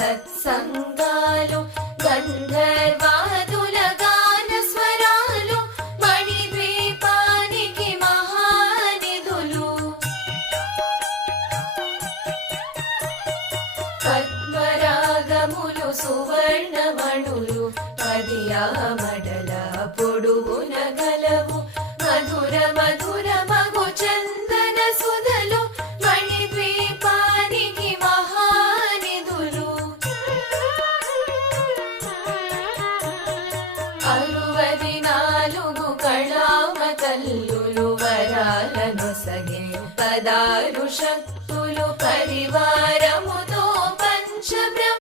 సత్సంగాలు గంధర్వాదుల గాన స్వరాలు మణిద్వీపానికి మహానిధులు పద్మరాగములు సువర్ణమణులు పదియామడల పొడుగున గలవు మధుర మధుర మగు చందన సుధలు మణిద్వీపానికి మహానిధులు 64 కళామ తల్లులు వరాలను సగే 16 శక్తులు పరివార